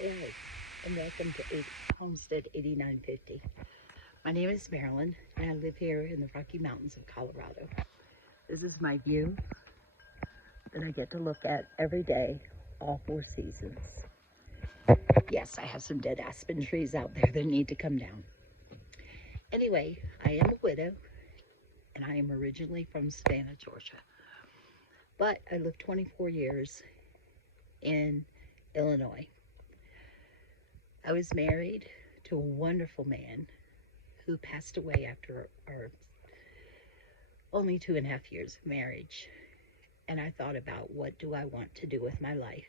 Hello, and welcome to Homestead 8950. My name is Marilyn, and I live here in the Rocky Mountains of Colorado. This is my view that I get to look at every day, all 4 seasons. Yes, I have some dead aspen trees out there that need to come down. Anyway, I am a widow, and I am originally from Savannah, Georgia. But I lived 24 years in Illinois. I was married to a wonderful man who passed away after our only 2.5 years of marriage. And I thought about, what do I want to do with my life?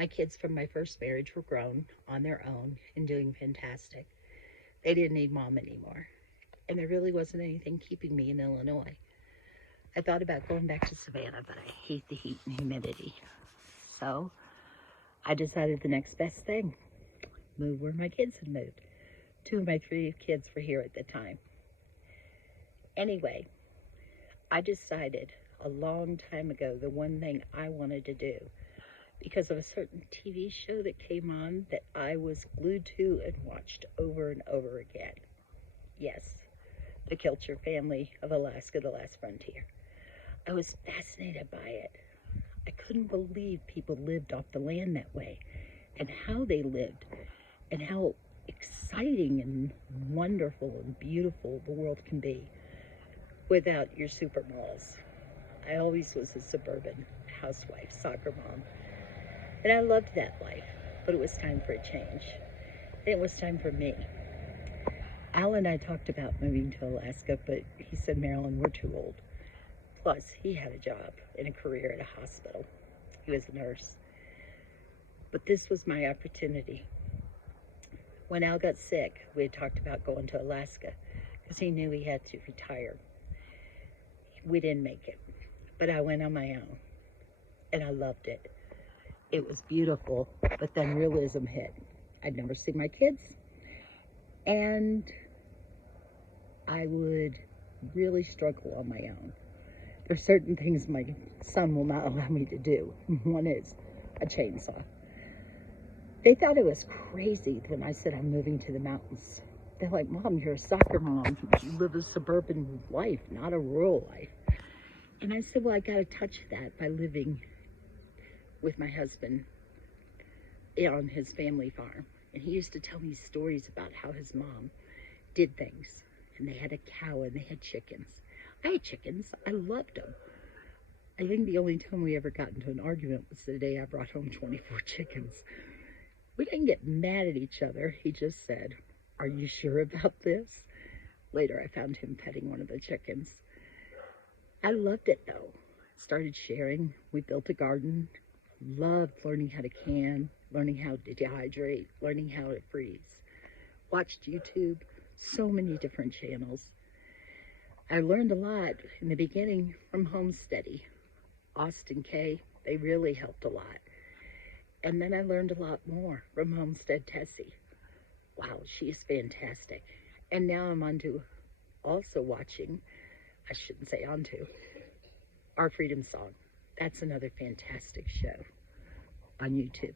My kids from my first marriage were grown on their own and doing fantastic. They didn't need mom anymore. And there really wasn't anything keeping me in Illinois. I thought about going back to Savannah, but I hate the heat and humidity. So I decided the next best thing, move where my kids had moved. 2 of my 3 kids were here at the time. Anyway, I decided a long time ago the one thing I wanted to do, because of a certain TV show that came on that I was glued to and watched over and over again. Yes, the Kilcher family of Alaska, the last frontier. I was fascinated by it. I couldn't believe people lived off the land that way, and how they lived, and how exciting and wonderful and beautiful the world can be without your super malls. I always was a suburban housewife, soccer mom, and I loved that life, but it was time for a change. It was time for me. Al and I talked about moving to Alaska, but he said, Marilyn, we're too old. Plus, he had a job and a career at a hospital. He was a nurse. But this was my opportunity. When Al got sick, we had talked about going to Alaska because he knew he had to retire. We didn't make it, but I went on my own, and I loved it. It was beautiful, but then realism hit. I'd never seen my kids, and I would really struggle on my own. There are certain things my son will not allow me to do. One is a chainsaw. They thought it was crazy when I said I'm moving to the mountains. They're like, Mom, you're a soccer mom. You live a suburban life, not a rural life. And I said, well, I got to touch that by living with my husband on his family farm. And he used to tell me stories about how his mom did things. And they had a cow and they had chickens. I had chickens. I loved them. I think the only time we ever got into an argument was the day I brought home 24 chickens. We didn't get mad at each other. He just said, are you sure about this? Later, I found him petting one of the chickens. I loved it, though. Started sharing. We built a garden. Loved learning how to can, learning how to dehydrate, learning how to freeze. Watched YouTube, so many different channels. I learned a lot in the beginning from homesteading. Austin Kay, they really helped a lot. And then I learned a lot more from Homestead Tessie. Wow, she's fantastic. And now I'm onto also watching, I shouldn't say onto, Our Freedom Song. That's another fantastic show on YouTube.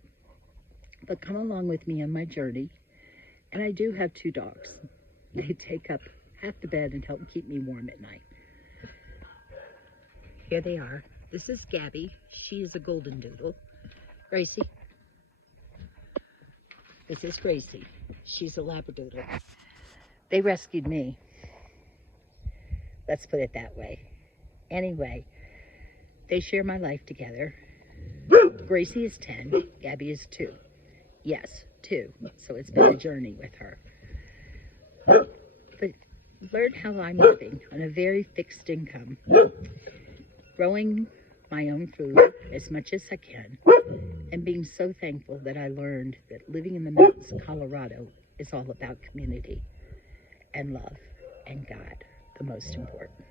But come along with me on my journey. And I do have 2 dogs. They take up half the bed and help keep me warm at night. Here they are. This is Gabby. She is a golden doodle. Gracie. This is Gracie. She's a labradoodle. They rescued me. Let's put it that way. Anyway, they share my life together. Gracie is 10. Gabby is 2. Yes, 2. So it's been a journey with her. But learn how I'm living on a very fixed income. Growing my own food as much as I can, and being so thankful that I learned that living in the mountains of Colorado is all about community and love and God, the most important.